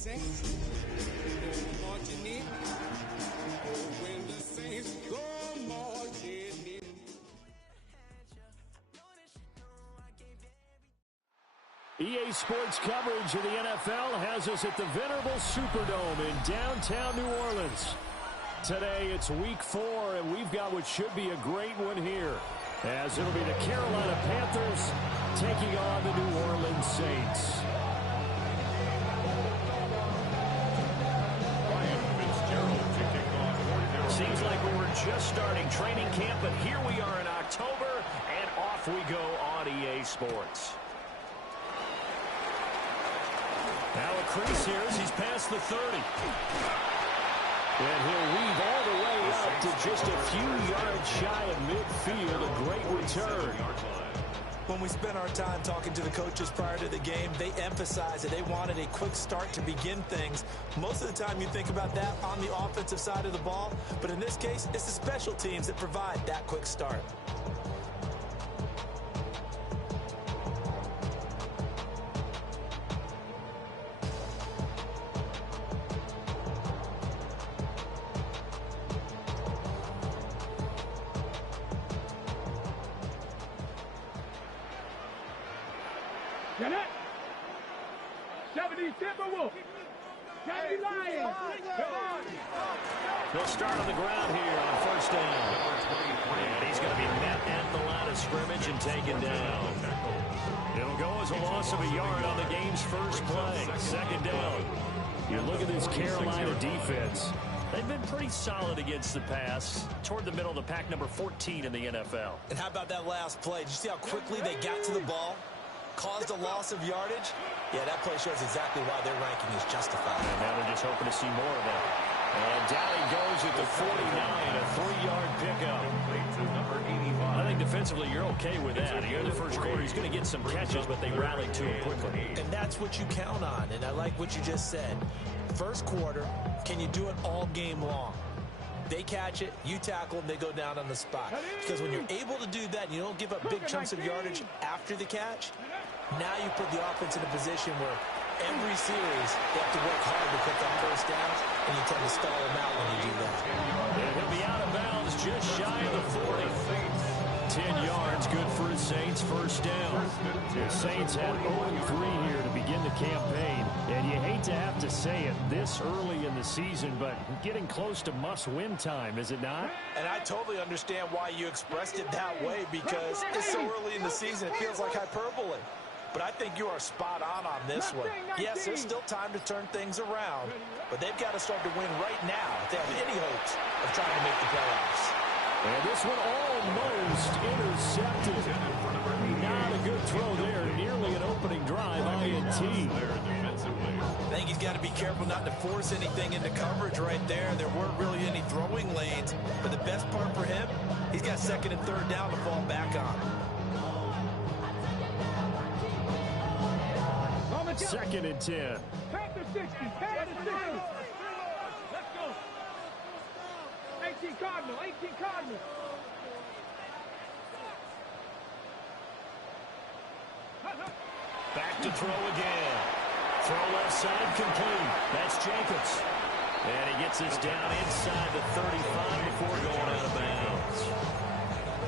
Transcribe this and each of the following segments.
saints go marching in. Oh, when the saints go marching in. EA Sports coverage of the NFL has us at the venerable Superdome in downtown New Orleans. Today it's week 4, and we've got what should be a great one here, as it'll be the Carolina Panthers taking on the New Orleans Saints. Seems like we were just starting training camp, but here we are in October, and off we go on EA Sports. Now a crease here as he's past the 30. And he'll weave all the way up to just a few yards shy of midfield. A great return. When we spent our time talking to the coaches prior to the game, they emphasized that they wanted a quick start to begin things. Most of the time you think about that on the offensive side of the ball, but in this case, it's the special teams that provide that quick start. Get it! 70 Timberwolves! Johnny Lions! Come on! They'll start on the ground here on first down. And he's going to be met at the line of scrimmage and taken down. It'll go as a loss of a yard on the game's first play. Second down. You look at this Carolina defense. They've been pretty solid against the pass, toward the middle of the pack, number 14 in the NFL. And how about that last play? Did you see how quickly they got to the ball? Caused a loss of yardage? Yeah, that play shows exactly why their ranking is justified. And now they're just hoping to see more of that. And down he goes at the 49, a 3-yard pickup. I think defensively you're okay with that. Here in the first quarter, he's going to get some catches, but they rallied to him quickly. And that's what you count on, and I like what you just said. First quarter, can you do it all game long? They catch it, you tackle them, they go down on the spot. Because when you're able to do that and you don't give up big chunks of yardage after the catch, now you put the offense in a position where every series they have to work hard to put that first down, and you tend to stall them out when you do that. And he'll be out of bounds just shy of the 40. 10 yards, good for the Saints, first down. The Saints had 0-3 here to begin the campaign. And you hate to have to say it this early in the season, but getting close to must-win time, is it not? And I totally understand why you expressed it that way, because it's so early in the season, it feels like hyperbole. But I think you are spot on this one. Yes, there's still time to turn things around, but they've got to start to win right now if they have any hopes of trying to make the playoffs. And this one almost intercepted. Not a good throw there. Nearly an opening drive, INT. I think he's got to be careful not to force anything into coverage right there. There weren't really any throwing lanes. But the best part for him, he's got second and third down to fall back on. Second and 10. Panther 60! Panther 60! Let's go! 18 Cardinal! 18 Cardinal! Back to throw again. Throw left side complete. That's Jacobs. And he gets this down inside the 35 before going out of bounds.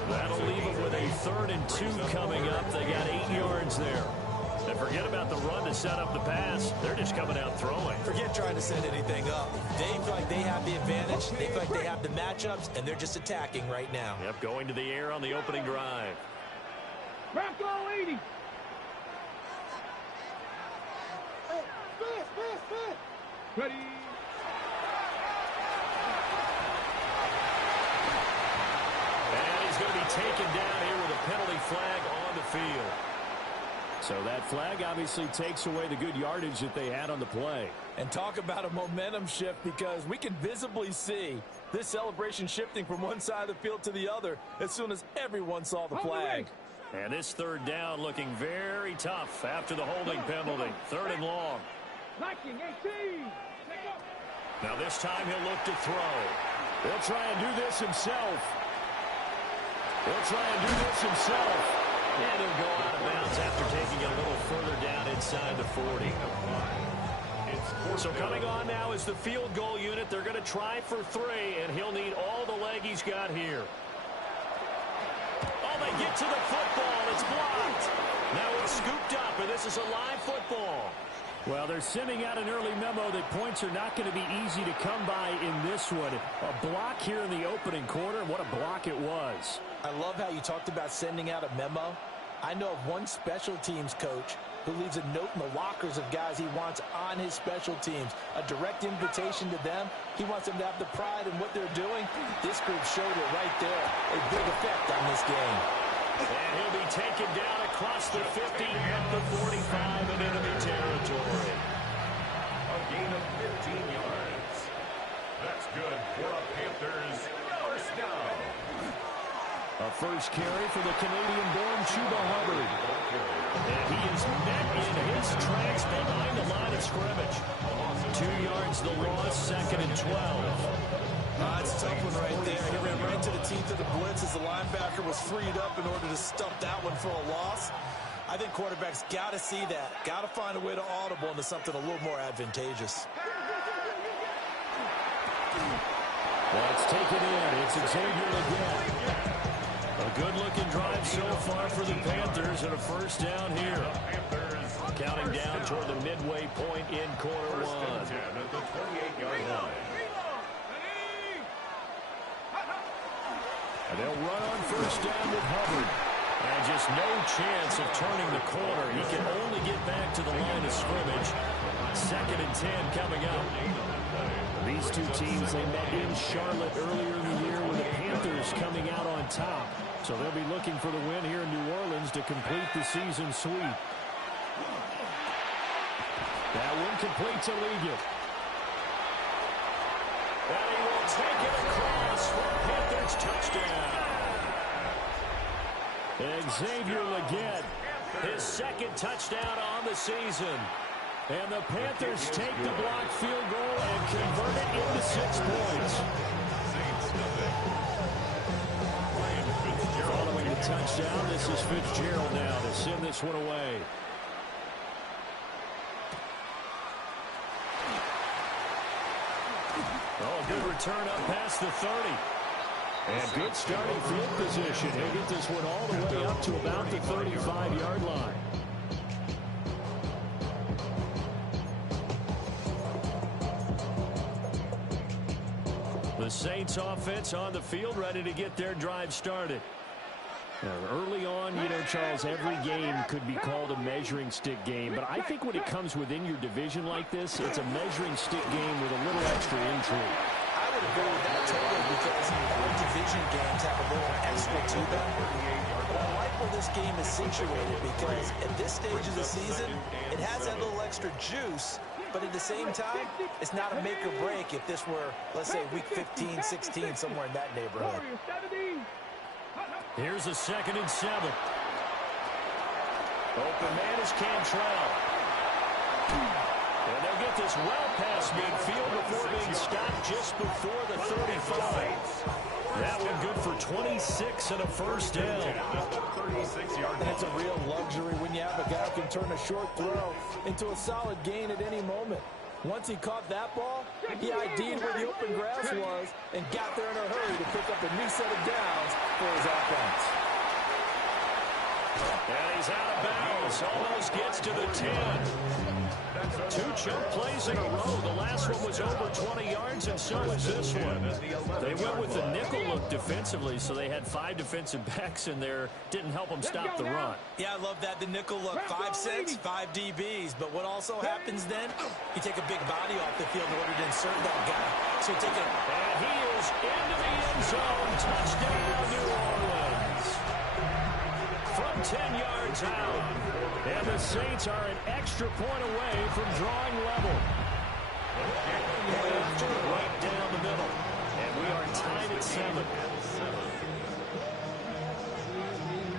That'll leave him with a 3rd and 2 coming up. They got 8 yards there. And forget about the run to set up the pass. They're just coming out throwing. Forget trying to set anything up. They feel like they have the advantage. They feel like they have the matchups, and they're just attacking right now. Yep, going to the air on the opening drive. Rocco 80! Ready? And he's going to be taken down here with a penalty flag on the field. So that flag obviously takes away the good yardage that they had on the play. And talk about a momentum shift, because we can visibly see this celebration shifting from one side of the field to the other as soon as everyone saw the flag. And this 3rd down looking very tough after the holding penalty. 3rd and long. Liking 18! Now this time he'll look to throw. He'll try and do this himself. And he'll go out of bounds after taking it a little further down inside the 40. So coming on now is the field goal unit. They're going to try for 3, and he'll need all the leg he's got here. Oh, they get to the football. It's blocked. Now it's scooped up, and this is a live football. Well, they're sending out an early memo that points are not going to be easy to come by in this one. A block here in the opening quarter, and what a block it was. I love how you talked about sending out a memo. I know of one special teams coach who leaves a note in the lockers of guys he wants on his special teams. A direct invitation to them. He wants them to have the pride in what they're doing. This group showed it right there. A big effect on this game. And he'll be taken down across the 50 at the 45 of enemy territory. A gain of 15 yards. That's good for a Panthers first down. A first carry for the Canadian-born Chuba Hubbard. And he is met in his tracks behind the line of scrimmage. 2 yards the loss, 2nd and 12. That's a tough one right there. He ran right to the teeth of the blitz as the linebacker was freed up in order to stuff that one for a loss. I think quarterbacks got to see that. Got to find a way to audible into something a little more advantageous. That's taken in. It's Xavier again. A good-looking drive so far for the Panthers and a first down here. Counting down toward the midway point in quarter 1. At the 28-yard line. And they'll run on first down with Hubbard. And just no chance of turning the corner. He can only get back to the line of scrimmage. 2nd and 10 coming up. These two teams, they met in Charlotte earlier in the year with the Panthers coming out on top. So they'll be looking for the win here in New Orleans to complete the season sweep. That one complete to Liggett. And he will take it across for a Panthers touchdown. Xavier Liggett, His 2nd touchdown on the season. and the Panthers take the block field goal and convert it into 6 points. Following the touchdown, this is Fitzgerald now to send this one away. Oh, good return up past the 30. And good starting field position. He'll get this one all the way up to about the 35-yard line. The Saints offense on the field, ready to get their drive started. Now, early on, you know, Charles, every game could be called a measuring stick game. But I think when it comes within your division like this, it's a measuring stick game with a little extra intrigue. I would agree with that totally because all division games have a little extra to them. But I like where this game is situated because at this stage of the season, it has that little extra juice. But at the same time, it's not a make or break if this were, let's say, week 15, 16, somewhere in that neighborhood. Here's a 2nd and 7. Open man is Cantrell. And they'll get this well past midfield before being stopped just before the 35. That one good for 26 and a first down. And it's a real luxury when you have a guy who can turn a short throw into a solid gain at any moment. Once he caught that ball, he ID'd where the open grass was and got there in a hurry to pick up a new set of downs for his offense. And he's out of bounds. Almost gets to the 10. 2 chunk plays in a row. The last one was over 20 yards, and so is this one. They went with the nickel look defensively, so they had 5 defensive backs in there. Didn't help them stop the run. Yeah, I love that. The nickel look, 5'6", 5 DBs. But what also happens then, you take a big body off the field in order to insert that guy. So you take a... And he is into the end zone. Touchdown, New Orleans. From 10 yards out. And the Saints are an extra point away from drawing level. Right down the middle. And we are tied at 7.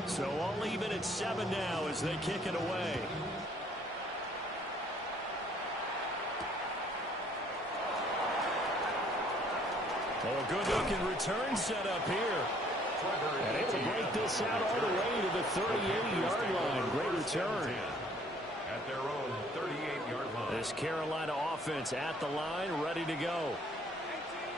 So all even at 7 now as they kick it away. Oh, good-looking return set up here. And able to break this out all the way to the 38-yard line. Great return. At their own 38-yard line. This Carolina offense at the line, ready to go.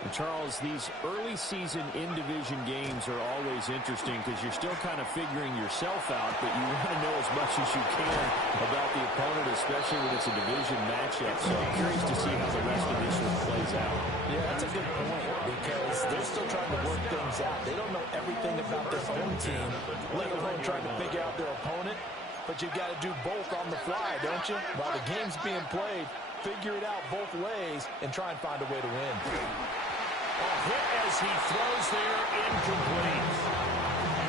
And Charles, these early season in-division games are always interesting because you're still kind of figuring yourself out, but you want to know as much as you can about the opponent, especially when it's a division matchup. So I'm curious to see how the rest of this one plays out. Yeah, that's a good point because they're still trying to work things out. They don't know everything about their own team, let alone trying to figure out their opponent. But you've got to do both on the fly, don't you? While the game's being played, figure it out both ways and try and find a way to win. A hit as he throws there, incomplete.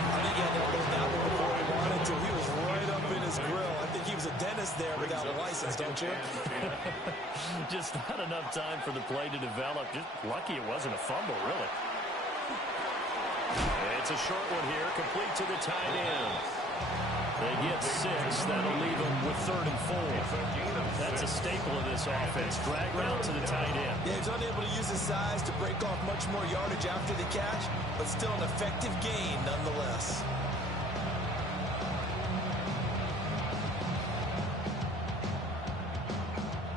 I think he had to hold that one before he wanted to. He was right up in his grill. I think he was a dentist there without a license, don't you? Just not enough time for the play to develop. Just lucky it wasn't a fumble, really. It's a short one here, complete to the tight end. They get 6. That'll leave them with 3rd and 4. That's a staple of this offense. Drag route to the tight end. Yeah, he's unable to use his size to break off much more yardage after the catch, but still an effective gain nonetheless.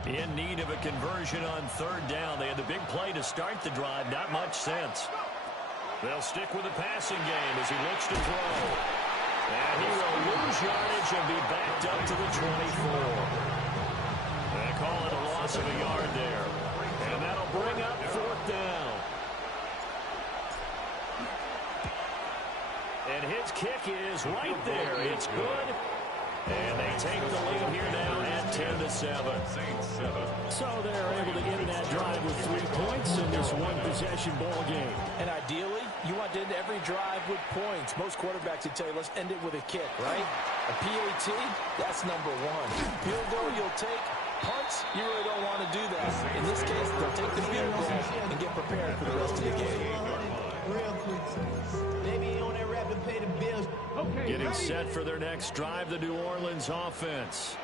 In need of a conversion on 3rd down. They had the big play to start the drive. Not much sense. They'll stick with the passing game as he looks to throw. And he will lose yardage and be backed up to the 24. They call it a loss of a yard there. And that'll bring up 4th down. And his kick is right there. It's good. And they take the lead here now at 10-7. So they're able to end that drive with 3 points in this one-possession ball game. And ideally, you want to end every drive with points. Most quarterbacks would tell you, let's end it with a kick, right? A PAT, that's number 1. Field goal you'll take. Punts, you really don't want to do that. In this case, they'll take the field goal and get prepared for the rest of the game. Real quick. Maybe on that rap to pay the bills. Getting set for their next drive, the New Orleans offense.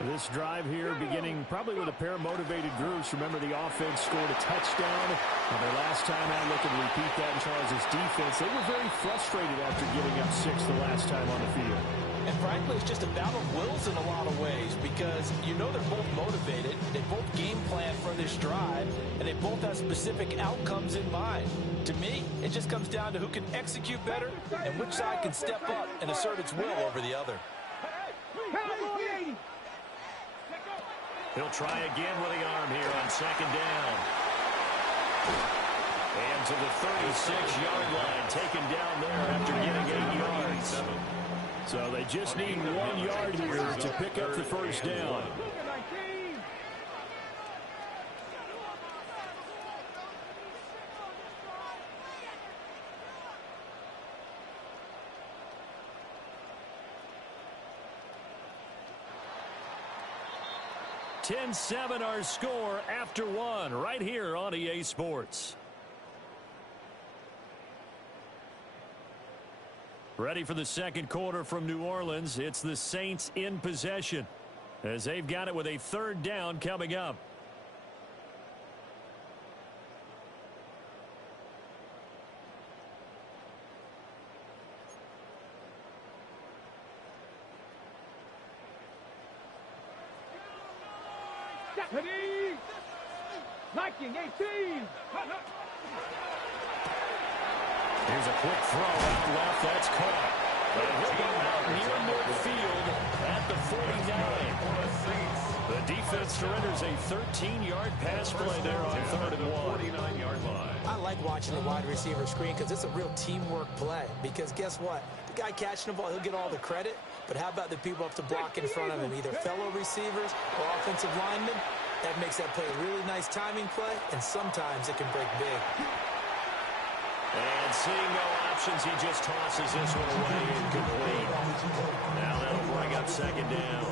This drive here beginning probably with a pair of motivated groups. Remember, the offense scored a touchdown. And their last time out, looking to repeat that in Charles' defense. They were very frustrated after giving up 6 the last time on the field. And frankly, it's just a battle of wills in a lot of ways because you know they're both motivated. They both game plan for this drive, and they both have specific outcomes in mind. To me, it just comes down to who can execute better and which side can step up and assert its will over the other. He'll try again with the arm here on 2nd down. And to the 36-yard line, taken down there after getting 8 yards. So they just need 1 yard here to pick up the 1st down. (10-7) our score after 1 right here on EA Sports. Ready for the 2nd quarter from New Orleans. It's the Saints in possession as they've got it with a 3rd down coming up. Deputy! Liking 18! Here's a quick throw out left. That's caught. And he'll go out near midfield at the 49. The defense surrenders a 13-yard pass play there on 3rd and 1. 49-yard line. I like watching the wide receiver screen because it's a real teamwork play. Because guess what? The guy catching the ball, he'll get all the credit. But how about the people up to block in front of him, either fellow receivers or offensive linemen? That makes that play a really nice timing play, and sometimes it can break big. And seeing no options, he just tosses this one away incomplete. Now that'll bring up 2nd down.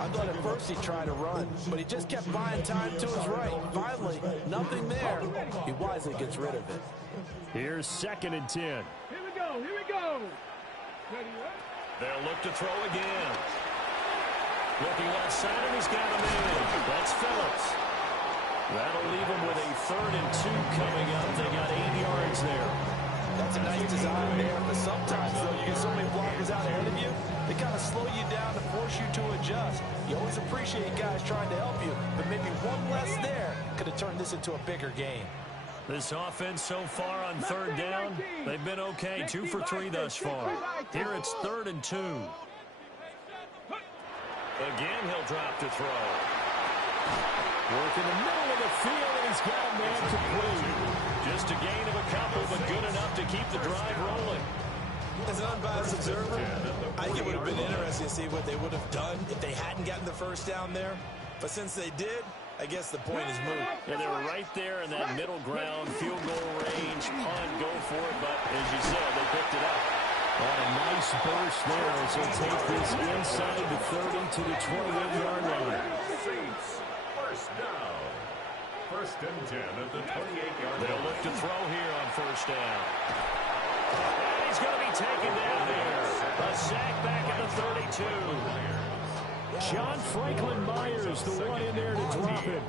I thought at first he tried to run, but he just kept buying time to his right. Finally, nothing there. He wisely gets rid of it. Here's 2nd and 10. Here we go, here we go. Ready, right? They'll look to throw again. Looking left side, and he's got him in. That's Phillips. That'll leave him with a 3rd and 2 coming up. They got 8 yards there. That's a nice design there, but sometimes, though, you get so many blockers out ahead of you, they kind of slow you down to force you to adjust. You always appreciate guys trying to help you, but maybe one less there could have turned this into a bigger game. This offense so far on third down, they've been okay, 2 for 3 thus far. Here it's 3rd and 2. Again, he'll drop to throw. Work in the middle of the field, and he's got a man complete. Just a gain of a couple, but good enough to keep the drive rolling. As an unbiased observer, I think it would have been interesting to see what they would have done if they hadn't gotten the first down there. But since they did, I guess the point is moot. Yeah, they were right there in that middle ground, field goal range, punt, go for it, but as you said, they picked it up. On a nice burst there as they take this inside the 30 to the 28-yard line. First down. 1st and 10 at the 28-yard line. They'll look to throw here on first down. And he's going to be taken down here. A sack back at the 32. John Franklin Myers, the one in there to drop him.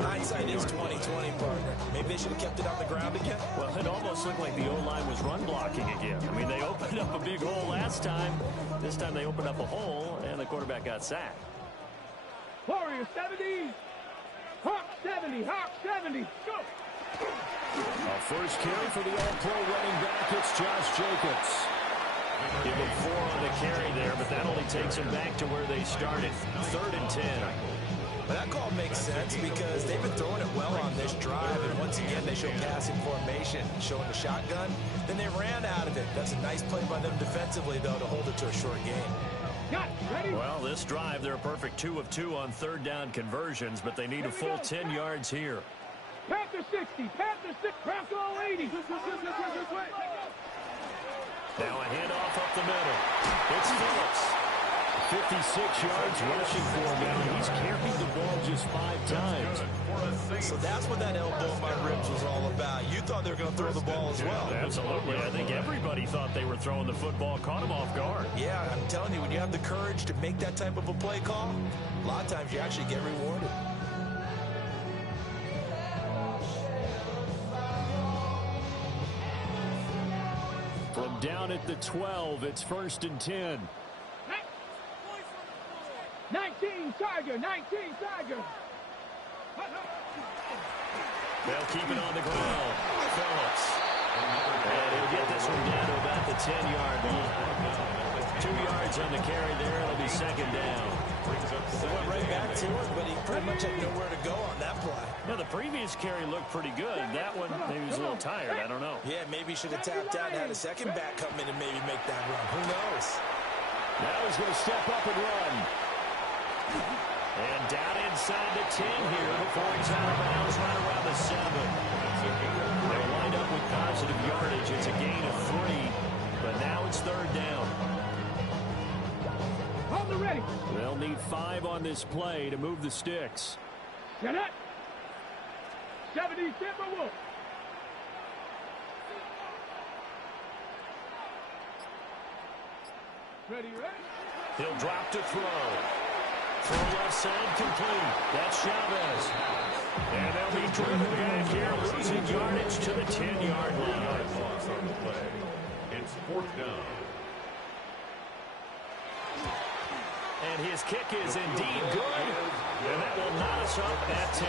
Hindsight is 20/20, partner. Maybe they should have kept it on the ground again. Well, it almost looked like the O-line was run blocking again. I mean, they opened up a big hole last time. This time they opened up a hole, and the quarterback got sacked. Warrior 70. Hawk 70. Hawk 70. Go. A first carry for the All-Pro running back. It's Josh Jacobs. Give him 4 on the carry there, but that only takes him back to where they started. 3rd and 10. But that call makes sense because they've been throwing it well on this drive, and once again they show passing formation, showing the shotgun. Then they ran out of it. That's a nice play by them defensively, though, to hold it to a short game. Got ready. Well, this drive, they're a perfect 2 of 2 on third down conversions, but they need a full 10 yards here. Panther 60. Panther 6. Bronco 80. Now a handoff up the middle. It's Phillips. 56 yards rushing for him. He's carried the ball just 5 times. So that's what that elbow in my ribs was all about. You thought they were going to throw the ball as well. Absolutely. I think everybody thought they were throwing the football, caught him off guard. Yeah, I'm telling you, when you have the courage to make that type of a play call, a lot of times you actually get rewarded. From down at the 12, it's 1st and 10. 19 Tiger. 19 Tiger. They'll keep it on the ground. Phillips. And he'll get this one down to about the 10-yard line. 2 yards on the carry there. It'll be 2nd down. They went right back to it, but he pretty much had nowhere to go on that play. Now, the previous carry looked pretty good. That one, maybe he was a little tired. I don't know. Yeah, maybe he should have tapped out and had a second back come in and maybe make that run. Who knows? Now he's going to step up and run. And down inside the 10 here before he's out of bounds right around the 7. They'll wind up with positive yardage. It's a gain of 3, but now it's 3rd down. Hold the ready. They'll need 5 on this play to move the sticks. Get up. 70 Timberwolf. Ready, ready. He'll drop to throw. Throw left side complete. That's Chavez. And they'll be driven back here, losing yardage to the 10-yard line. Loss on the play. It's 4th down. And his kick is indeed good. And that will knot us up at 10.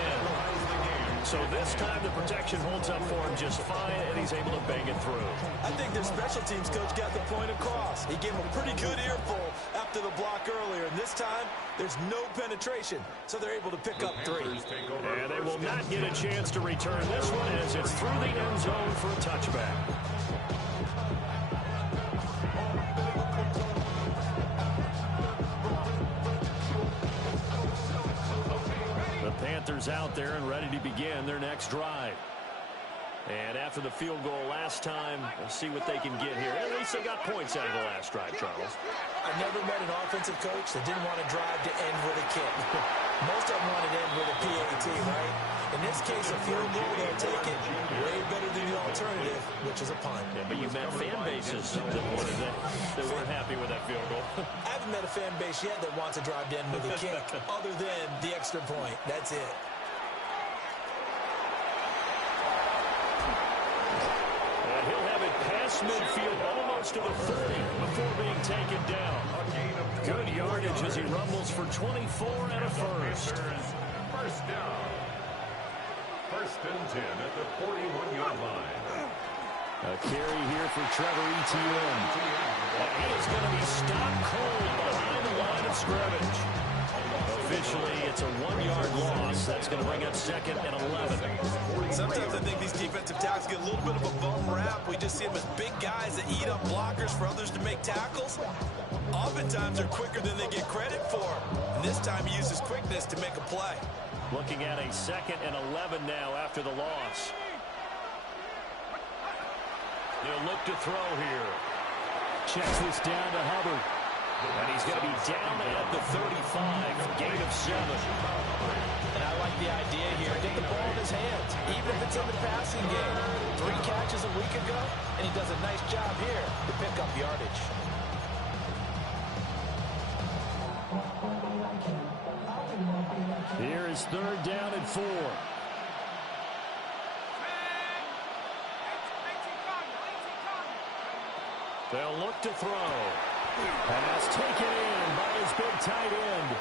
So this time the protection holds up for him just fine, and he's able to bang it through. I think their special teams coach got the point across. He gave him a pretty good earful after the block earlier, and this time there's no penetration, so they're able to pick up 3. And they will not get a chance to return this one as it's through the end zone for a touchback. Panthers out there and ready to begin their next drive. And after the field goal last time, we'll see what they can get here. At least they got points out of the last drive, Charles. I've never met an offensive coach that didn't want to drive to end with a kick. Most of them wanted to end with a PAT, right? In this case, a field goal, they'll take it. Way better than the alternative, which is a punt. Yeah, but you met fan bases that wanted that weren't happy with that field goal. I haven't met a fan base yet that wants to drive to end with a kick, other than the extra point. That's it. And he'll across midfield, almost to the 30 before being taken down. Good yardage as he rumbles for 24 and a first. First down. First and 10 at the 41-yard line. A carry here for Trevor Etienne. And he is going to be stopped cold behind the line of scrimmage. Officially, it's a 1-yard loss. That's going to bring up second and 11. Sometimes I think these defensive tackles get a little bit of a bum rap. We just see them as big guys that eat up blockers for others to make tackles. Oftentimes, they're quicker than they get credit for. And this time, he uses quickness to make a play. Looking at a second and 11 now after the loss. They'll look to throw here. Checks this down to Hubbard. And he's going to be down at the 35, gain of 7. And I like the idea here. Get the ball in his hands, even if it's in the passing game. 3 catches a week ago, and he does a nice job here to pick up yardage. Here is third down and 4. They'll look to throw. Pass taken in by his big tight end.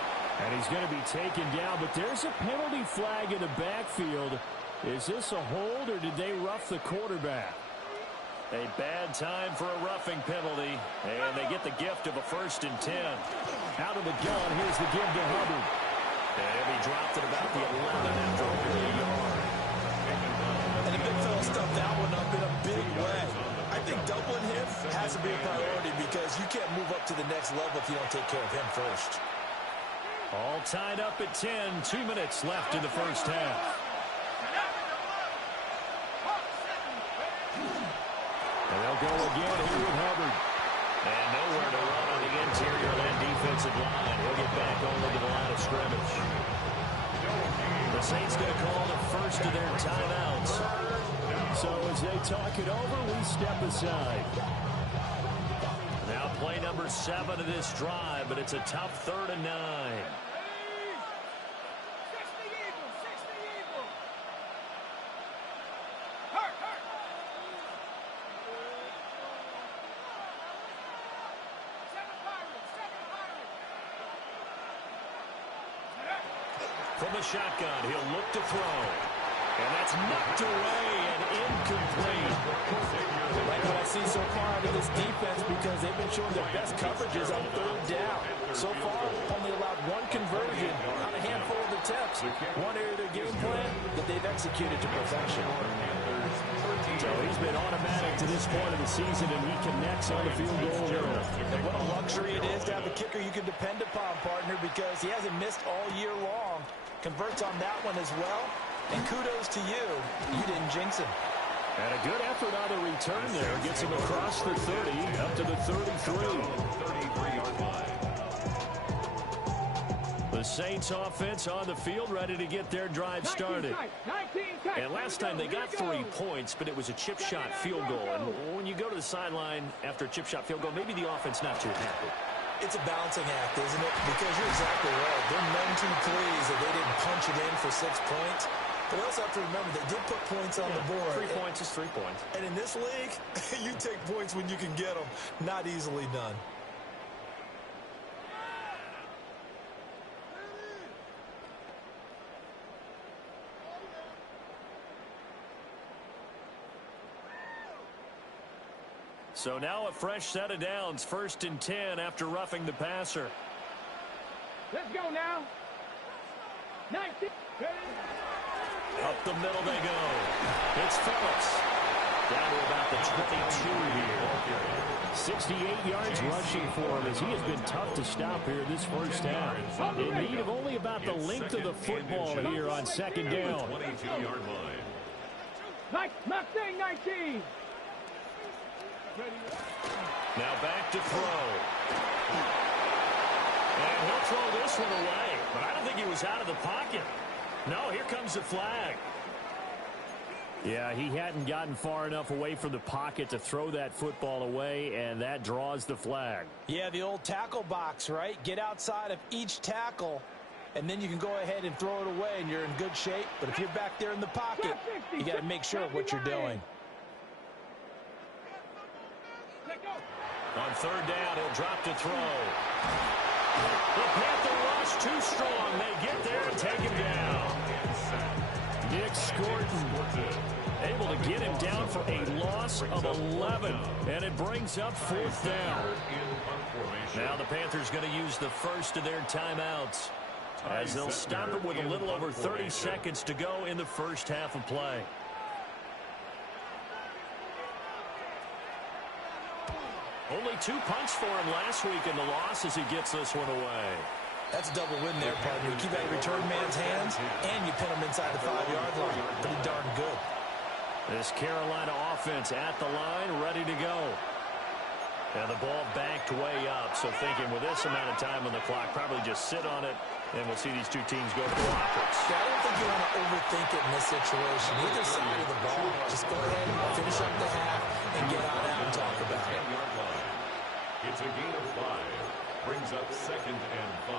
And he's going to be taken down, but there's a penalty flag in the backfield. Is this a hold, or did they rough the quarterback? A bad time for a roughing penalty, and they get the gift of a first and 10. Out of the gun, here's the give to Hubbard. And he dropped it about the 11 after only a yard. And the big fella stuffed that one up in a big way. I think doubling him has to be a priority because you can't move up to the next level if you don't take care of him first. All tied up at 10, 2 minutes left in the first half. And they'll go again here with Hubbard. And nowhere to run on the interior of that defensive line. He'll get back over to the line of scrimmage. The Saints going to call the first of their timeouts. So as they talk it over, we step aside. Now play number 7 of this drive, but it's a tough 3rd and 9. From the shotgun, he'll look to throw. And that's knocked away and incomplete. Like what I see so far out of this defense because they've been showing their best coverages on 3rd down. So far, only allowed 1 conversion on a handful of attempts. One area of their game plan that they've executed to perfection. So he's been automatic to this point of the season, and he connects on the field goal here. And what a luxury it is to have a kicker you can depend upon, partner, because he hasn't missed all year long. Converts on that one as well. And kudos to you. You didn't jinx him. And a good effort on the return there. Gets him across the 30, up to the 33. 33-yard line. The Saints offense on the field, ready to get their drive started. And last time they got 3 points, but it was a chip shot field goal. And when you go to the sideline after a chip shot field goal, maybe the offense not too happy. It's a balancing act, isn't it? Because you're exactly right. They're none too pleased that they didn't punch it in for 6 points. But we also have to remember they did put points on the board. 3 points is 3 points. And in this league, you take points when you can get them. Not easily done. So now a fresh set of downs, 1st and 10 after roughing the passer. Let's go now. 19. Up the middle they go. It's Phillips. Down to about the 22 here. 68 yards rushing for him as he has been tough to stop here this first half. In need of only about the length of the football here on 2nd down. 22-yard line. Mustang 19. Now back to throw. And he'll throw this one away. But I don't think he was out of the pocket. No, here comes the flag. Yeah, he hadn't gotten far enough away from the pocket to throw that football away, and that draws the flag. Yeah, the old tackle box, right? Get outside of each tackle, and then you can go ahead and throw it away, and you're in good shape. But if you're back there in the pocket, you got to make sure of what you're doing. On third down, he'll drop to throw. The Panther rush too strong. They get there and take him down. Nick Scorton able to get him down for a loss of 11. And it brings up fourth down. Now the Panthers going to use the first of their timeouts, as they'll stop it with a little over 30 seconds to go in the first half of play. Only 2 punts for him last week in the loss as he gets this one away. That's a double win there, partner. You keep that return man's hands, and you pin him inside the 5-yard line. Pretty darn good. This Carolina offense at the line, ready to go. And the ball backed way up, so thinking with this amount of time on the clock, probably just sit on it, and we'll see these two teams go to the blockers. Yeah, I don't think you want to overthink it in this situation. Either side of the ball, just go ahead and finish up the half and get on out and talk about it. It's a gain of 5. Brings up 2nd and 5.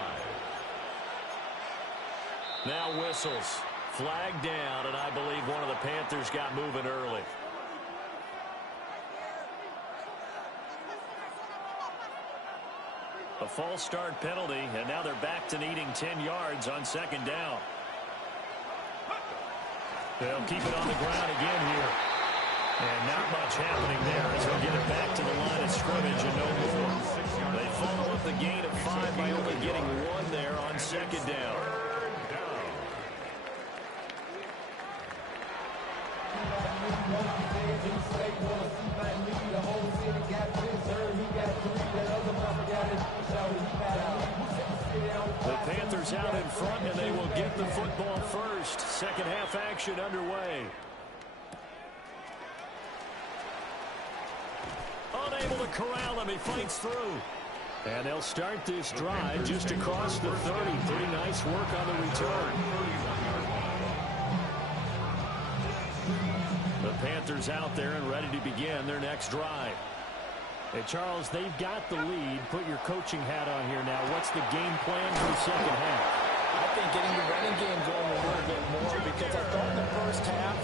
Now whistles. Flag down, and I believe one of the Panthers got moving early. A false start penalty, and now they're back to needing 10 yards on 2nd down. They'll keep it on the ground again here. And not much happening there as they get it back to the line of scrimmage and no more. They follow up the gain of 5 by only getting 1 there on 2nd down. The Panthers out in front, and they will get the football first. Second half action underway. Unable to corral him. He fights through. And they'll start this drive just across the 30. Pretty nice work on the return. The Panthers out there and ready to begin their next drive. Hey, Charles, they've got the lead. Put your coaching hat on here now. What's the game plan for the second half? I think getting the running game going a little bit more, because I thought in the first half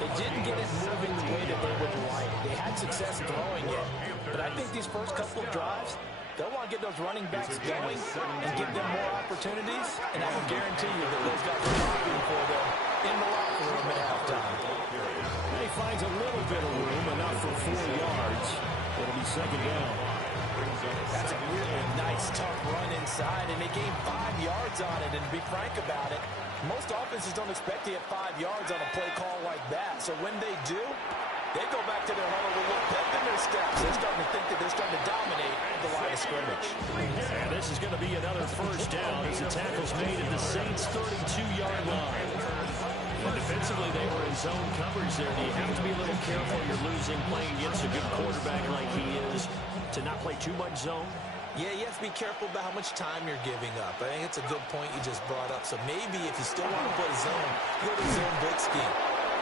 they didn't get it moving the way that they would like. They had success throwing it. But I think these first couple of drives, they'll want to get those running backs going and give them more opportunities. And I can guarantee you that those guys are looking for them in the locker room at halftime. And he finds a little bit of room, enough for 4 yards. It'll be 2nd down. That's a really nice, tough run inside, and they gained 5 yards on it. And to be frank about it, most offenses don't expect to get 5 yards on a play call like that. So when they do, they go back to their huddle with a little pep in their steps. They're starting to think that they're starting to dominate the line of scrimmage. And this is going to be another first down as the tackle's made at the Saints' 32-yard line. And defensively, they were in zone coverage there. Do you have to be a little careful? You're losing playing against a good quarterback like he is to not play too much zone? Yeah, you have to be careful about how much time you're giving up. I think it's a good point you just brought up. So maybe if you still want to play zone, you go to zone big scheme.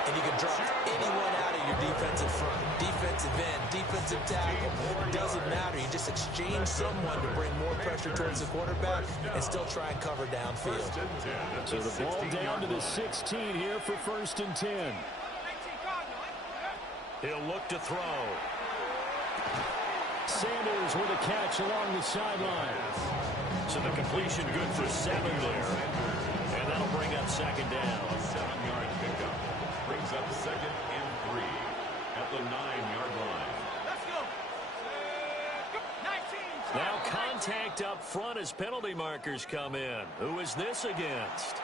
And you can drop anyone out of your defensive front, defensive end, defensive tackle. It doesn't matter. You just exchange someone to bring more pressure towards the quarterback and still try and cover downfield. So the ball down to the 16 here for 1st and 10. He'll look to throw. Sanders with a catch along the sideline. So the completion good for 7 there. And that'll bring up 2nd down. A 7-yard pickup. Brings up 2nd and 3 at the 9-yard line. Let's go. 19. Now contact up front as penalty markers come in. Who is this against?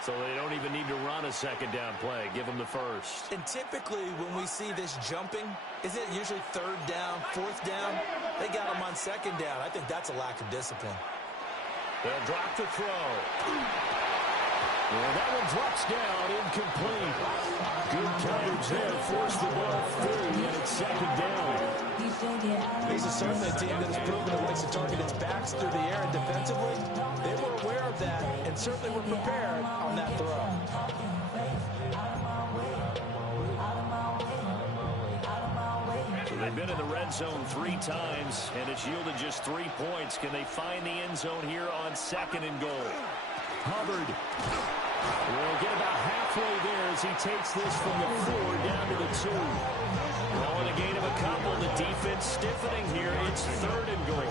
So they don't even need to run a 2nd down play. Give them the first. And typically when we see this jumping, is it usually 3rd down, 4th down? They got them on 2nd down. I think that's a lack of discipline. They'll drop the throw. And that one drops down, incomplete. Good coverage there, forced the ball through, and it's 2nd down. This is certainly a team that has proven it likes to target its backs through the air, and defensively, they were aware of that and certainly were prepared on that throw. So they've been in the red zone 3 times, and it's yielded just 3 points. Can they find the end zone here on 2nd and goal? Hubbard will get about halfway there as he takes this from the 4 down to the 2. Well, in a gain of a couple, the defense stiffening here. It's 3rd and goal.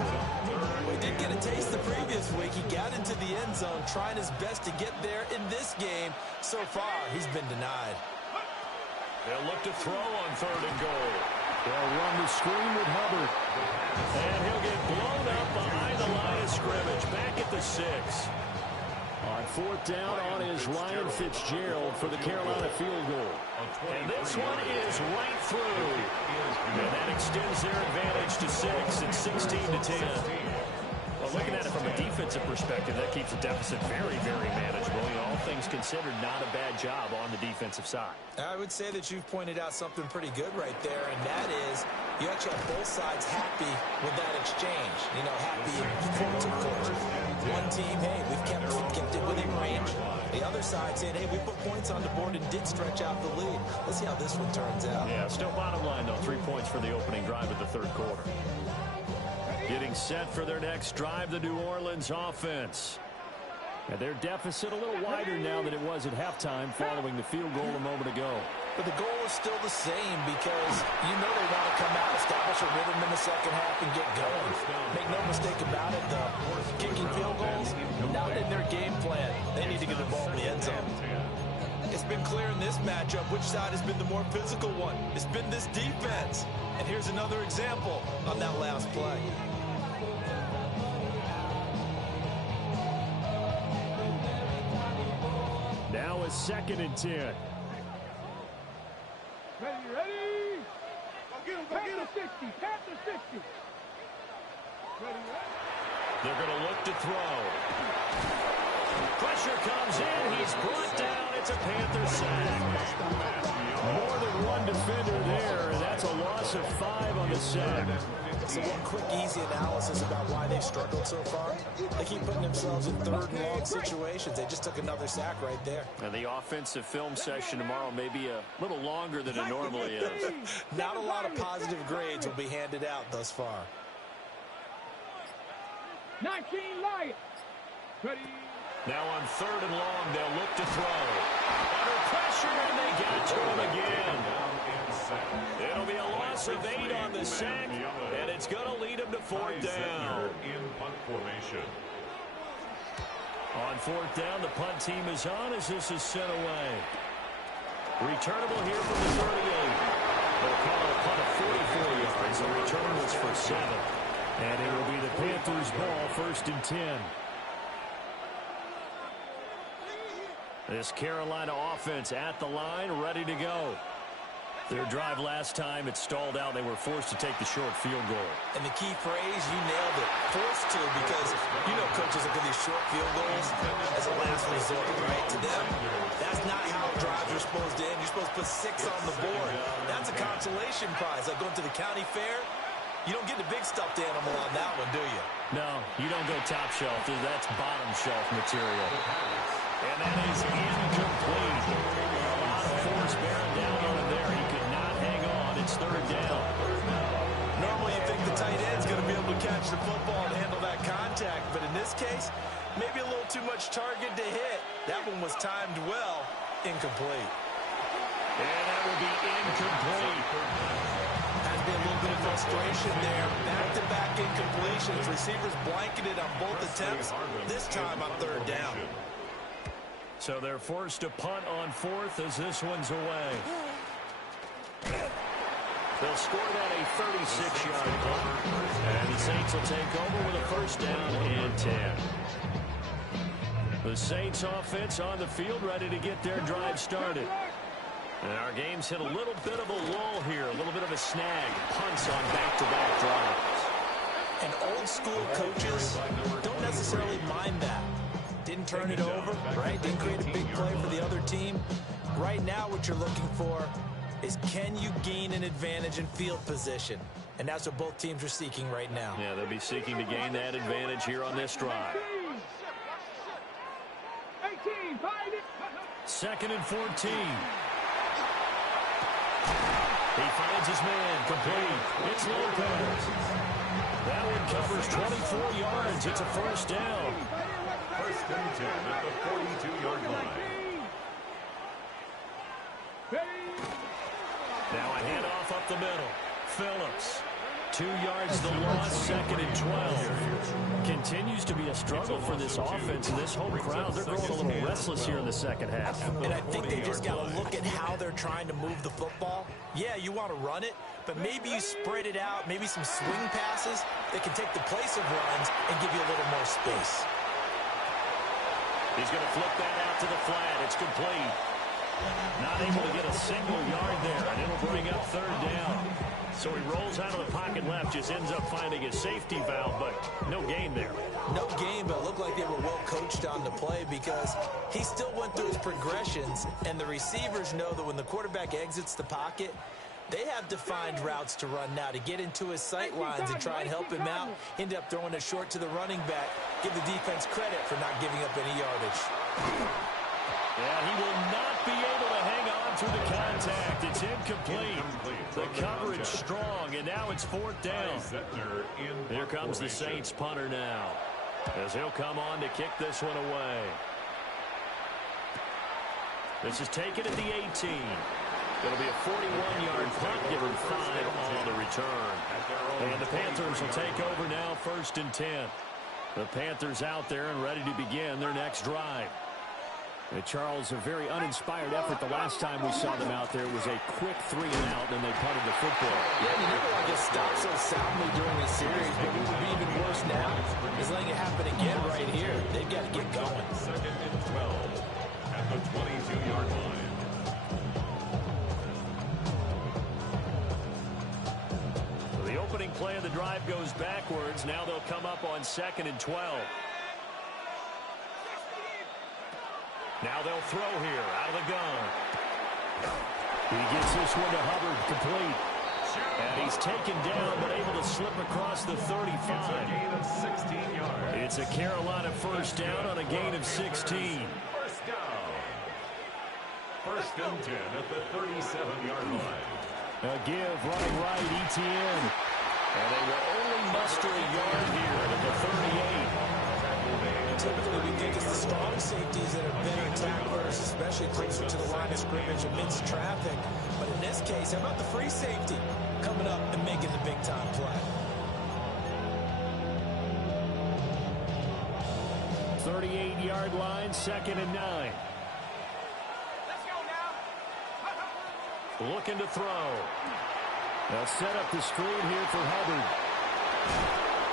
We did get a taste the previous week. He got into the end zone trying his best to get there. In this game, so far, he's been denied. They'll look to throw on 3rd and goal. They'll run the screen with Hubbard. And he'll get blown up behind the line of scrimmage. Back at the 6. On 4th down on is Ryan Fitzgerald for the Carolina field goal. And this one is right through. And that extends their advantage to 6 and 16-10. Well, looking at it from a defensive perspective, that keeps the deficit very, very manageable. You know, all things considered, not a bad job on the defensive side. I would say that you've pointed out something pretty good right there, and that is you actually have both sides happy with that exchange. You know, happy in quotes, of course. One team, hey, we've kept it within range. The other side saying, hey, we put points on the board and did stretch out the lead. Let's see how this one turns out. Yeah, still bottom line, though, 3 points for the opening drive of the 3rd quarter. Getting set for their next drive, the New Orleans offense. And their deficit a little wider now than it was at halftime following the field goal a moment ago. But the goal is still the same because you know they want to come out, establish a rhythm in the second half, and get going. Make no mistake about it, though. Kicking field goals, not in their game plan. They need to get the ball in the end zone. It's been clear in this matchup which side has been the more physical one. It's been this defense. And here's another example on that last play. Now a 2nd and 10. Ready? Go get him, Panther 60, Panther 60. Ready? They're going to look to throw. Pressure comes in. He's brought down. It's a Panther sack. More than one defender there, and that's a loss of 5 on the sack. So one quick, easy analysis about why they've struggled so far. They keep putting themselves in 3rd and long situations. They just took another sack right there. And the offensive film session tomorrow may be a little longer than it normally is. Not a lot of positive grades will be handed out thus far. 19 Lions. Ready? Now on 3rd and long, they'll look to throw. Under pressure, and they get it to him again. It'll be a loss of 8 on the sack, and it's going to lead him to 4th down. In punt formation. On 4th down, the punt team is on as this is sent away. Returnable here from the 38. They'll call a punt of 44 yards. The return was for 7. And it will be the Panthers' ball, 1st and 10. This Carolina offense at the line, ready to go. Their drive last time, it stalled out. They were forced to take the short field goal. And the key phrase, you nailed it. Forced to, because you know coaches look at these short field goals as a last resort, right? To them, that's not how drives are supposed to end. You're supposed to put 6 on the board. That's a consolation prize. Like going to the county fair, you don't get the big stuffed animal on that one, do you? No, you don't go top shelf. That's bottom shelf material. And that is incomplete. A lot of force bearing down on him there. He could not hang on. It's 3rd down. Normally you think the tight end's going to be able to catch the football and handle that contact, but in this case, maybe a little too much target to hit. That one was timed well. Incomplete. And that will be incomplete. Has been a little bit of frustration there. Back-to-back incompletions. Receivers blanketed on both attempts. This time on 3rd down. So they're forced to punt on 4th as this one's away. They'll score that a 36-yard punt. And the Saints will take over with a 1st down and 10. The Saints offense on the field ready to get their drive started. And our game's hit a little bit of a lull here, a little bit of a snag. Punts on back-to-back drives. And old school coaches don't necessarily mind that. Didn't turn it over, right? Didn't create a big play for the other team. Right now what you're looking for is can you gain an advantage in field position? And that's what both teams are seeking right now. Yeah, they'll be seeking to gain that advantage here on this drive. 18, 2nd and 14. He finds his man, complete. It's Lopez. That one covers 24 yards. It's a 1st down. and 10 at the 42-yard line. Now a handoff up the middle. Phillips. 2 yards the loss, 2nd and 12. Continues to be a struggle for this offense, and this home crowd, they're growing a little restless here in the second half. And I think they just got to look at how they're trying to move the football. Yeah, you want to run it, but maybe you spread it out, maybe some swing passes that can take the place of runs and give you a little more space. He's going to flip that out to the flat. It's complete. Not able to get a single yard there, and it'll bring up 3rd down. So he rolls out of the pocket left, just ends up finding a safety valve, but no gain there. No gain, but it looked like they were well coached on the play because he still went through his progressions, and the receivers know that when the quarterback exits the pocket, they have defined routes to run now to get into his sight lines and try and help him out. End up throwing it short to the running back. Give the defense credit for not giving up any yardage. Yeah, he will not be able to hang on through the contact. It's incomplete. The coverage strong, and now it's 4th down. Here comes the Saints punter now, as he'll come on to kick this one away. This is taken at the 18. It'll be a 41-yard punt, given 5 on the return. And the Panthers will take over now, 1st and 10. The Panthers out there and ready to begin their next drive. And Charles, a very uninspired effort the last time we saw them out there. It was a quick 3 and out, and they punted the football. Yeah, you never want to get stopped so soundly during the series, but what would be even worse now is letting it happen again right here. They've got to get going. 2nd and 12 at the 22-yard line. So the opening play of the drive goes backwards. Now they'll come up on 2nd and 12. Now they'll throw here out of the gun. He gets this one to Hubbard, complete. And he's taken down, but able to slip across the 35. It's a gain of 16 yards. It's a Carolina 1st down on a gain of 16. 1st down. 1st and 10 at the 37-yard line. A give running right, ETN. And they will only muster a yard here at the 38. Typically, we think it's the strong safeties that are better tacklers, especially closer to the line of scrimmage amidst traffic. But in this case, how about the free safety coming up and making the big-time play? 38-yard line, 2nd and 9. Looking to throw. They'll set up the screen here for Hubbard.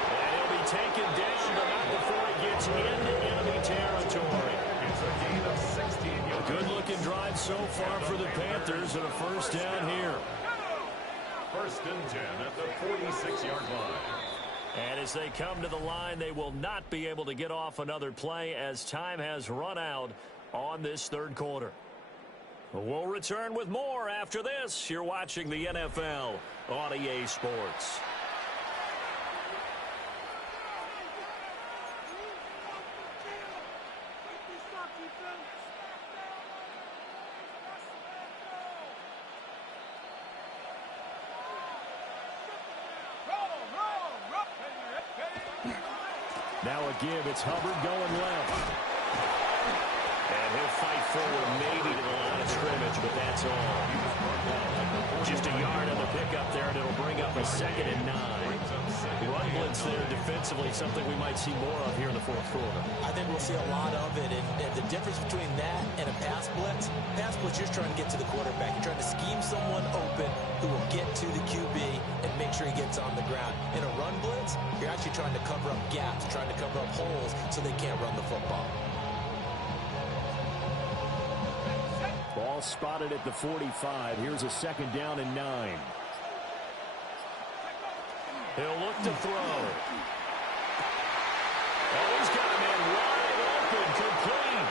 And he'll be taken down, but not before he gets into enemy territory. It's a gain of 16 yards. A good-looking drive so far for the Panthers, and a 1st down here. 1st and 10 at the 46-yard line. And as they come to the line, they will not be able to get off another play as time has run out on this 3rd quarter. We'll return with more after this. You're watching the NFL on EA Sports. Now a give. It's Hubbard going left. And he'll fight forward maybe to the line of scrimmage, but that's all. Just a yard on the pickup there, and it'll bring up a 2nd and 9. Run blitz there defensively, something we might see more of here in the 4th quarter. I think we'll see a lot of it, and the difference between that and a pass blitz, you're just trying to get to the quarterback. You're trying to scheme someone open who will get to the QB and make sure he gets on the ground. In a run blitz, you're actually trying to cover up gaps, trying to cover up holes so they can't run the football. Ball spotted at the 45. Here's a 2nd down and 9. He'll look to throw. Oh, he's got a man wide open, complete.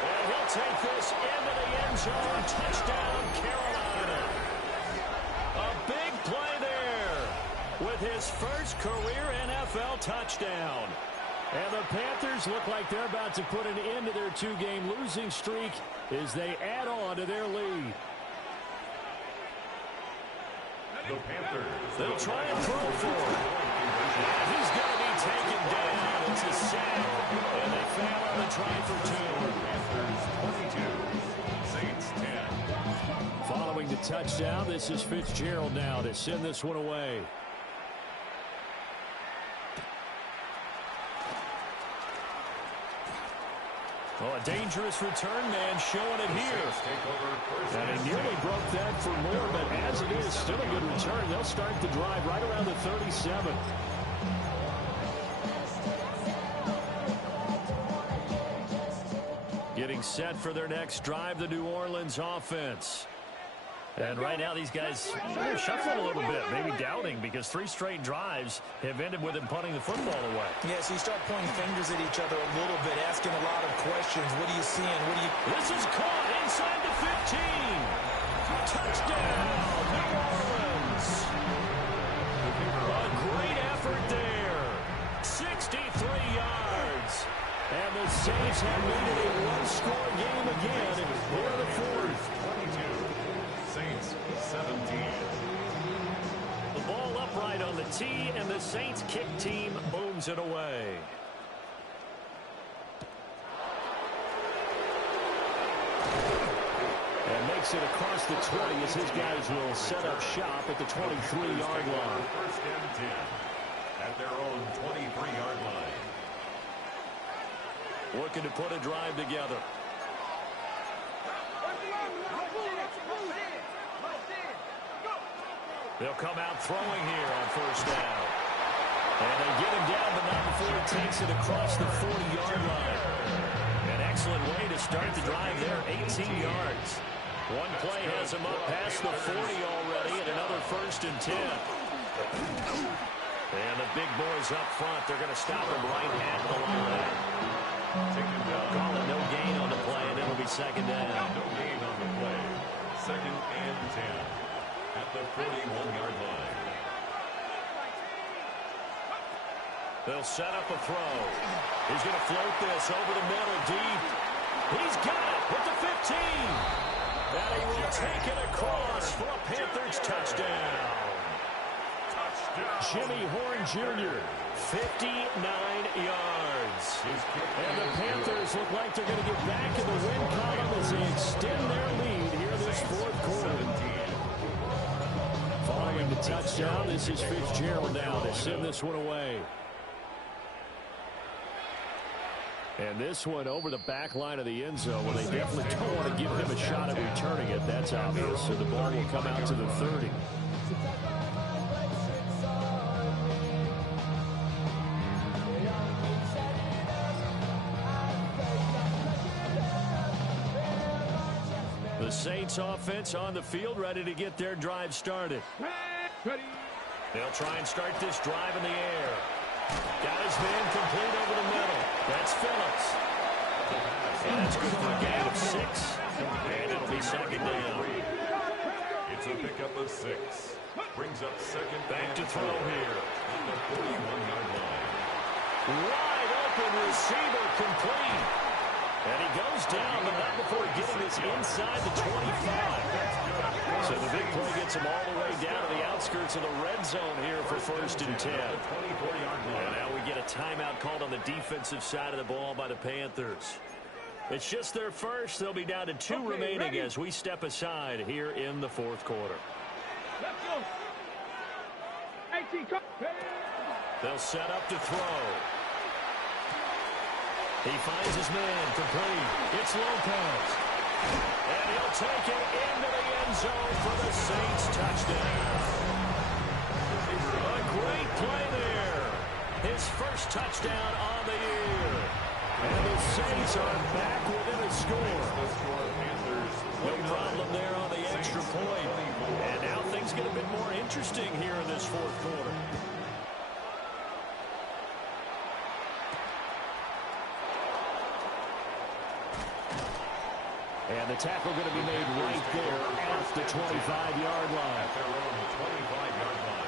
And he'll take this into the end zone. Touchdown, Carolina. A big play there with his first career NFL touchdown. And the Panthers look like they're about to put an end to their 2-game losing streak as they add on to their lead. The Panthers. They'll try and throw for him. And he's going to be taken down. It's a sack, and they fail try for two. Panthers 22, Saints 10. Following the touchdown, this is Fitzgerald now to send this one away. Well, a dangerous return man showing it here. And he nearly broke that for more, but as it is, still a good return. They'll start the drive right around the 37. Getting set for their next drive, the New Orleans offense. And right now, these guys are shuffling a little bit, maybe doubting, because 3 straight drives have ended with them punting the football away. Yeah, so you start pointing fingers at each other a little bit, asking a lot of questions. What are you seeing? What do you... This is caught inside the 15. Touchdown, New Orleans. A great effort there. 63 yards. And the Saints have made it a one-score game again here in the fourth. 22, Saints 17. The ball upright on the tee, and the Saints kick team booms it away. And makes it across the 20 as his guys will set up shop at the 23-yard line. First and 10 at their own 23-yard line. Looking to put a drive together. They'll come out throwing here on first down. And they get him down, but not before he takes it across the 40-yard line. An excellent way to start the drive there, 18 yards. One play has him up past the 40 already, and another first and 10. And the big boys up front, they're going to stop him right at the line. Call it no gain on the play, and it'll be second down. No gain on the play. Second and 10 at the 41-yard line. They'll set up a throw. He's going to float this over the middle deep. He's got it with the 15. And he will take it across for a Panthers touchdown. Jimmy Horn Jr., 59 yards. and the Panthers look like they're going to get back in the win column as they extend their lead here this fourth quarter. Following the touchdown, this is Fitzgerald now to send this one away. And this one over the back line of the end zone, where they definitely don't want to give him a shot at returning it. That's obvious. So the ball will come out to the 30. The Saints offense on the field, ready to get their drive started. They'll try and start this drive in the air. Got his man complete over the middle. That's Phillips. And that's good for a gain of 6. And it'll be second down. It's a pickup of 6. Brings up second. Back to throw here. At the 41-yard line. Wide open receiver complete. And he goes down, but not before getting this inside the 25. So the big play gets him all the way down to the outskirts of the red zone here for first and 10. And now we get a timeout called on the defensive side of the ball by the Panthers. It's just their first. They'll be down to 2 remaining as we step aside here in the fourth quarter. They'll set up to throw. He finds his man complete. It's Lopez. And he'll take it into the end zone for the Saints touchdown. A great play there. His first touchdown on the year. And the Saints are back within a score. No problem there on the extra point. And now things get a bit more interesting here in this fourth quarter. And the tackle going to be made right there at the 25-yard line. At their own 25-yard line.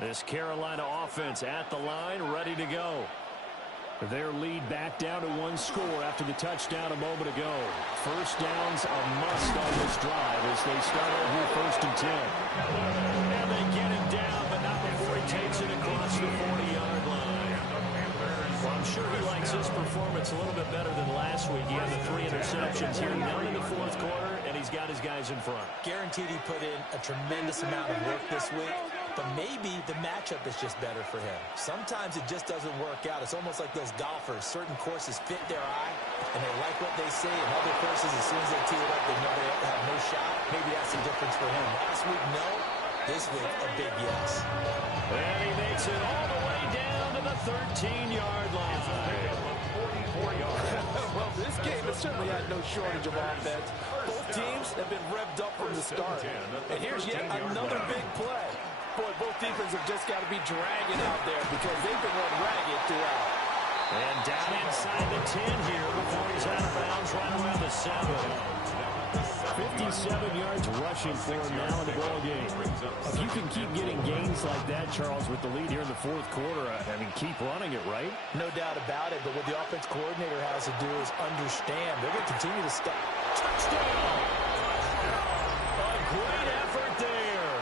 This Carolina offense at the line, ready to go. Their lead back down to one score after the touchdown a moment ago. First down's a must on this drive as they start out here 1st and 10. And they get him down, but not before he takes it across the 40-yard line. Well, I'm sure he likes his performance a little bit better than last week. He had the 3 interceptions here, none in the 4th quarter, and he's got his guys in front. Guaranteed he put in a tremendous amount of work this week, but maybe the matchup is just better for him. Sometimes it just doesn't work out. It's almost like those golfers. Certain courses fit their eye, and they like what they see, and other courses, as soon as they tee it up, they know they have no shot. Maybe that's the difference for him. Last week, no. This week, a big yes. And he makes it all the way down to the 13-yard line. 44 yards. Well, this game has certainly had no shortage of offense. Both teams have been revved up from the start. And here's yet another big play. Boy, both defenses have just got to be dragging out there because they've been run ragged throughout. And down inside the 10 here before he's out of bounds right around the 7. 57 yards rushing for him now in the ball game. If you can keep getting gains like that, Charles, with the lead here in the 4th quarter, I mean, keep running it, right? No doubt about it, but what the offense coordinator has to do is understand they're going to continue to stop. Touchdown! A great effort there.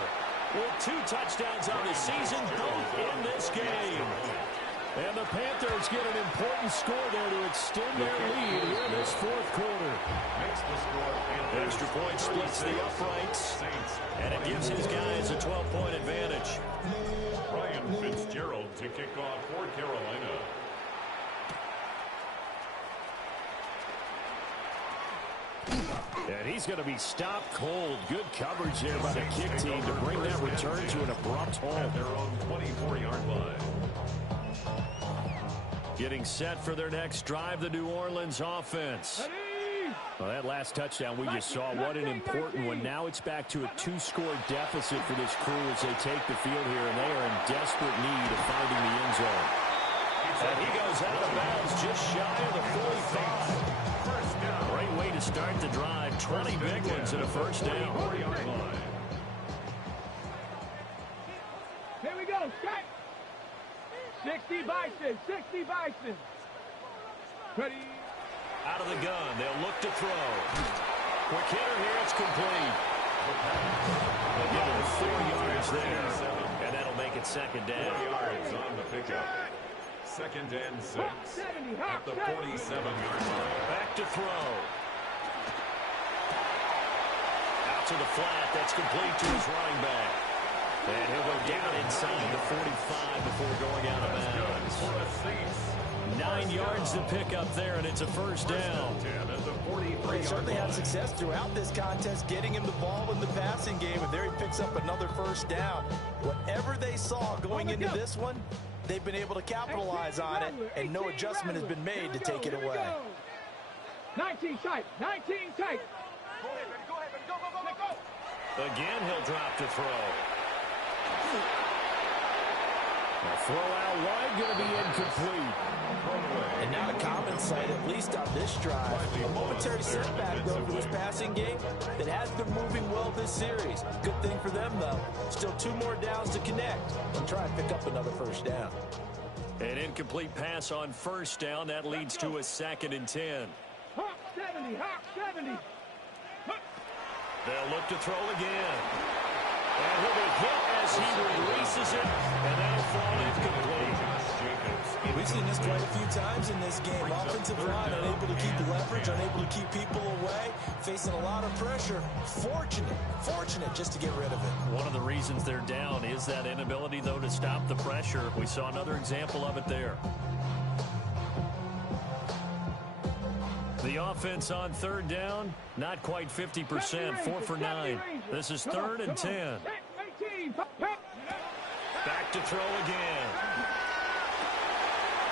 With 2 touchdowns on the season, both in this game. And the Panthers get an important score there to extend their lead in this 4th quarter. Makes the score. Extra point splits the uprights, and it gives his guys a 12-point advantage. Ryan Fitzgerald to kick off for Carolina. And he's going to be stopped cold. Good coverage there by the kick team to bring that return to an abrupt halt. At their own 24-yard line. Getting set for their next drive, the New Orleans offense. Well, that last touchdown we just saw, what an important one. Now it's back to a 2-score deficit for this crew as they take the field here, and they are in desperate need of finding the end zone. And he goes out of bounds just shy of the 45. Great way to start the drive. 20 big ones and a first down. Here we go, strike. 60 Bison, 60 Bison. Ready. Out of the gun, they'll look to throw. Quick hitter here, it's complete. They'll give him 4 yards there, and that'll make it second down. 4 yards on the pickup. 2nd and 6 at the 47-yard line. Back to throw. Out to the flat, that's complete to his running back. And he'll go down inside the 45 before going out of bounds. 9 yards to pick up there, and it's a first down. They certainly had success throughout this contest, getting him the ball in the passing game, and there he picks up another first down. Whatever they saw going into this one, they've been able to capitalize on it, and no adjustment has been made to take it away. 19 tight, 19 tight. Again, he'll drop to throw. A throw out wide, going to be incomplete. And not a common sight, at least on this drive. A momentary setback, though, for this passing game that has been moving well this series. Good thing for them, though. Still 2 more downs to connect and try and pick up another first down. An incomplete pass on first down. That leads to a 2nd and 10. Hawk 70, Hawk 70. They'll look to throw again. And he'll be hit as he releases it, and that'll fall incomplete. We've seen this quite a few times in this game. Offensive line unable to keep leverage, unable to keep people away, facing a lot of pressure. Fortunate just to get rid of it. One of the reasons they're down is that inability, though, to stop the pressure. We saw another example of it there. The offense on 3rd down, not quite 50%, 4 for 9. This is 3rd and 10. Back to throw again.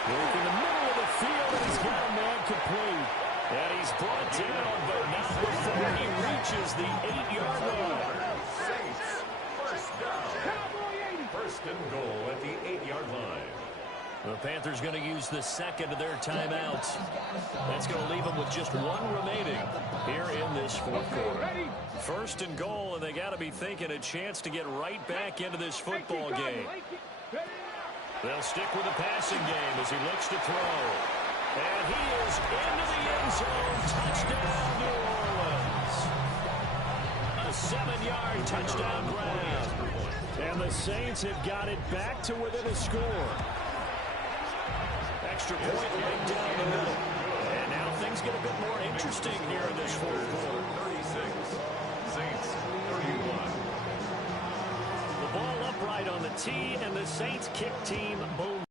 Work in the middle of the field, and he's got a man complete. And he's brought down, but not before he reaches the 8-yard line. First down. 1st and goal at the 8-yard line. The Panthers going to use the 2nd of their timeouts. That's going to leave them with just 1 remaining here in this 4th quarter. 1st and goal, and they got to be thinking a chance to get right back into this football game. They'll stick with the passing game as he looks to throw. And he is into the end zone. Touchdown, New Orleans. A 7-yard touchdown grab. And the Saints have got it back to within a score. Extra point right down the middle. And now things get a bit more interesting here in this fourth quarter. 36, Saints 31. The ball upright on the tee, and the Saints kick team boom.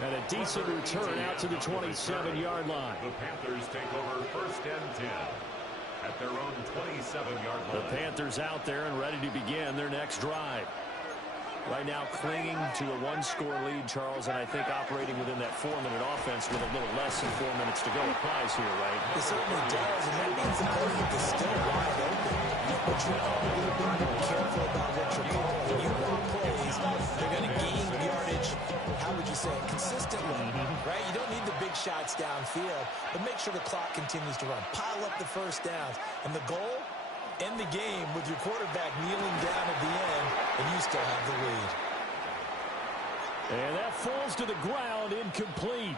And a decent return out to the 27-yard line. The Panthers take over first and 10 at their own 27-yard line. The Panthers out there and ready to begin their next drive. Right now clinging to a one-score lead, Charles, and I think operating within that 4-minute offense with a little less than 4 minutes to go applies here, right? It certainly does, and that means the playbook is still wide open. But you're careful about what you're calling. When you run plays, they're going to gain yardage, how would you say it, consistently, right? You don't need the big shots downfield, but make sure the clock continues to run. Pile up the first downs, and the goal? End the game with your quarterback kneeling down at the end, and you still have the lead. And that falls to the ground, incomplete.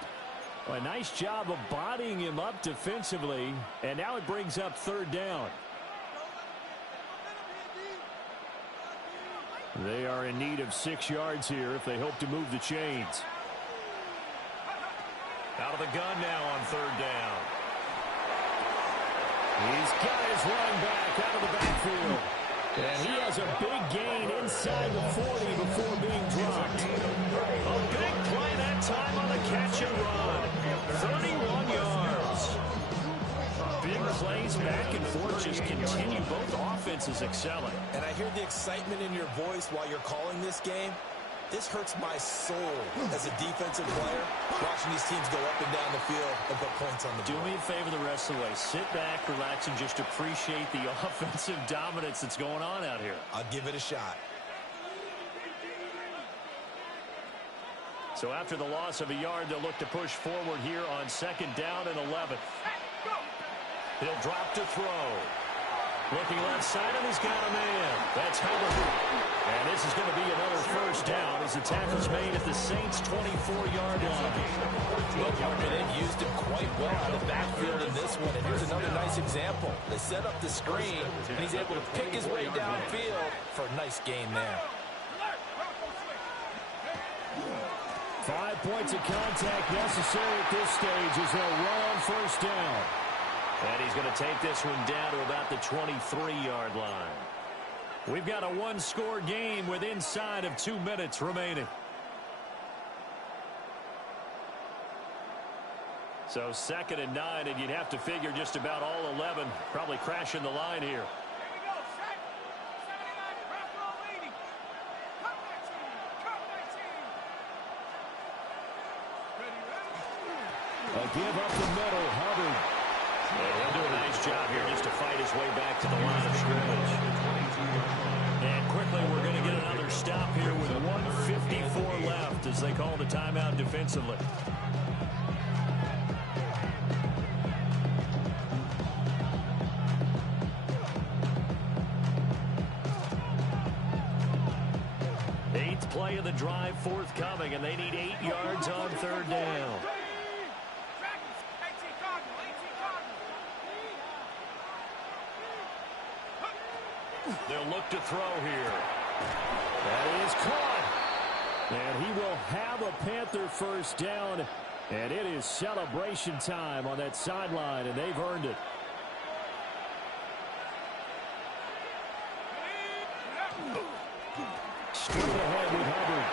A nice job of bodying him up defensively, and now it brings up third down. They are in need of 6 yards here if they hope to move the chains. Out of the gun now on third down. He's got his running back out of the backfield. And he has a big gain inside the 40 before being dropped. A big play that time on the catch and run. 31 yards. Big plays back and forth just continue. Both offenses excelling. And I hear the excitement in your voice while you're calling this game. This hurts my soul as a defensive player, watching these teams go up and down the field and put points on the board. Do me a favor the rest of the way. Sit back, relax, and just appreciate the offensive dominance that's going on out here. I'll give it a shot. So after the loss of a yard, they'll look to push forward here on second down and 11. He'll drop to throw. Looking left side, and he's got a man. That's Hubbard. And this is going to be another first down as the tackle's made at the Saints' 24-yard line. Well, Martin used him quite well out of the backfield in this one. And here's another nice example. They set up the screen, and he's able to pick his way downfield for a nice gain there. 5 points of contact necessary at this stage as they'll run on first down. And he's going to take this one down to about the 23-yard line. We've got a one-score game with inside of 2 minutes remaining. So 2nd and 9, and you'd have to figure just about all 11 probably crashing the line here. A give up the middle, Hubbard. And he'll do a nice job here just to fight his way back to the line of scrimmage. And quickly we're going to get another stop here with 1:54 left as they call the timeout defensively. Eighth play of the drive forthcoming, and they need 8 yards on third down. They'll look to throw here. That is caught. And he will have a Panther first down. And it is celebration time on that sideline, and they've earned it. Straight ahead with Hubbard.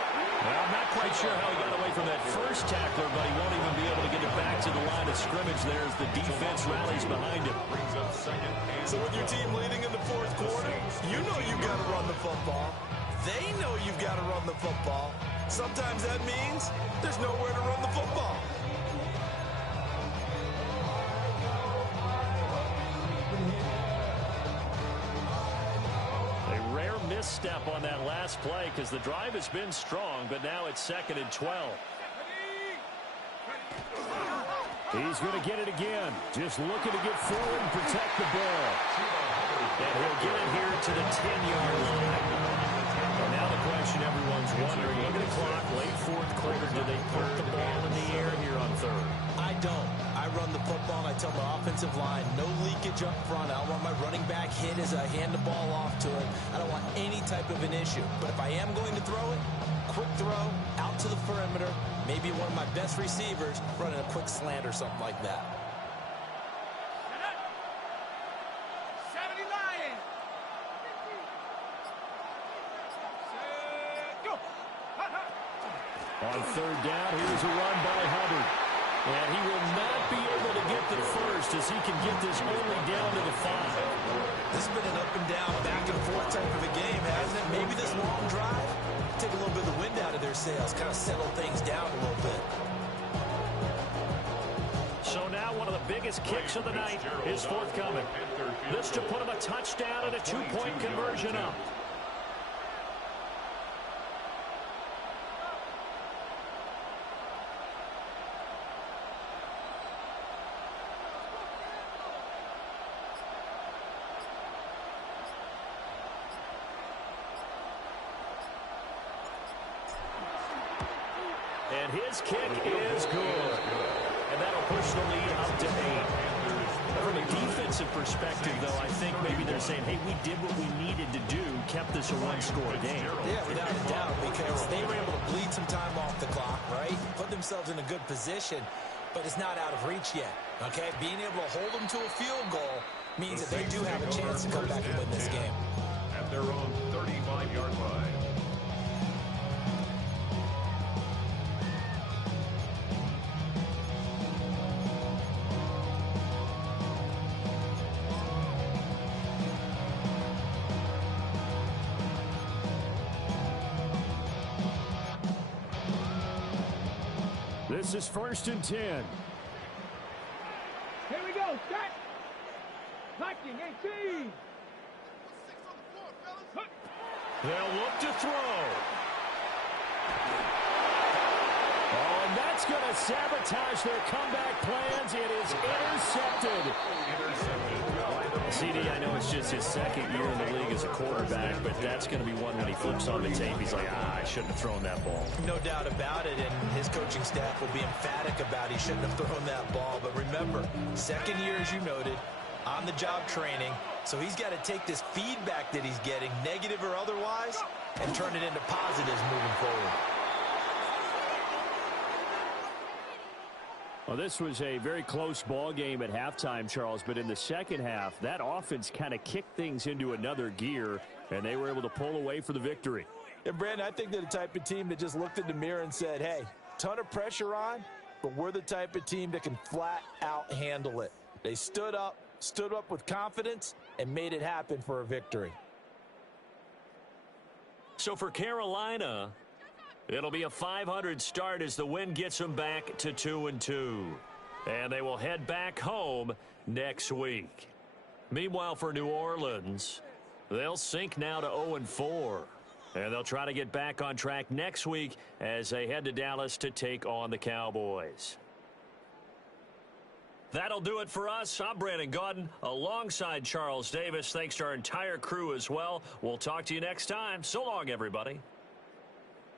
Well, I'm not quite sure how he got away from that first tackler, but he won't even be able to get it back to the line of scrimmage there as the defense rallies behind him. So with your team leading in the fourth quarter, you know you've got to run the football. They know you've got to run the football. Sometimes that means there's nowhere to run the football. A rare misstep on that last play because the drive has been strong, but now it's 2nd and 12. He's going to get it again. Just looking to get forward and protect the ball. And he'll get it here to the 10-yard line. And now the question everyone's wondering, look at the clock, late fourth quarter, do they put the ball in the air here on third? I don't. I run the football, and I tell my offensive line, no leakage up front. I don't want my running back hit as I hand the ball off to him. I don't want any type of an issue. But if I am going to throw it, quick throw, out to the perimeter, maybe one of my best receivers running a quick slant or something like that. On third down, here's a run by Hubbard. And he will not be able to get the first as he can get this only down to the 5. This has been an up and down, back and forth type of a game, hasn't it? Maybe this long drive, take a little bit of the wind out of their sails, kind of settle things down a little bit. So now one of the biggest kicks of the night is forthcoming. This to put him a touchdown and a 2-point conversion up. And his kick is good. And that'll push the lead up to 8. From a defensive perspective, though, I think maybe they're saying, hey, we did what we needed to do, kept this a one-score game. Yeah, without a doubt, because they were able to bleed some time off the clock, right? Put themselves in a good position, but it's not out of reach yet, okay? Being able to hold them to a field goal means that they do have a chance to come back and win this game. At their own 35-yard line. This is 1st and 10. Here we go. Set. Blocking 18. They'll look to throw. Oh, and that's going to sabotage their comeback plans. It is intercepted. CD, I know it's just his second year in the league as a quarterback, but that's going to be one when he flips on the tape. He's like, I shouldn't have thrown that ball. No doubt about it, and his coaching staff will be emphatic about he shouldn't have thrown that ball. But remember, second year, as you noted, on-the-job training, so he's got to take this feedback that he's getting, negative or otherwise, and turn it into positives moving forward. Well, this was a very close ball game at halftime, Charles, but in the second half, that offense kind of kicked things into another gear, and they were able to pull away for the victory. And, Brandon, I think they're the type of team that just looked in the mirror and said, hey, ton of pressure on, but we're the type of team that can flat out handle it. They stood up with confidence, and made it happen for a victory. So for Carolina, it'll be a .500 start as the win gets them back to 2-2. And they will head back home next week. Meanwhile, for New Orleans, they'll sink now to 0-4. And they'll try to get back on track next week as they head to Dallas to take on the Cowboys. That'll do it for us. I'm Brandon Gaudin alongside Charles Davis. Thanks to our entire crew as well. We'll talk to you next time. So long, everybody.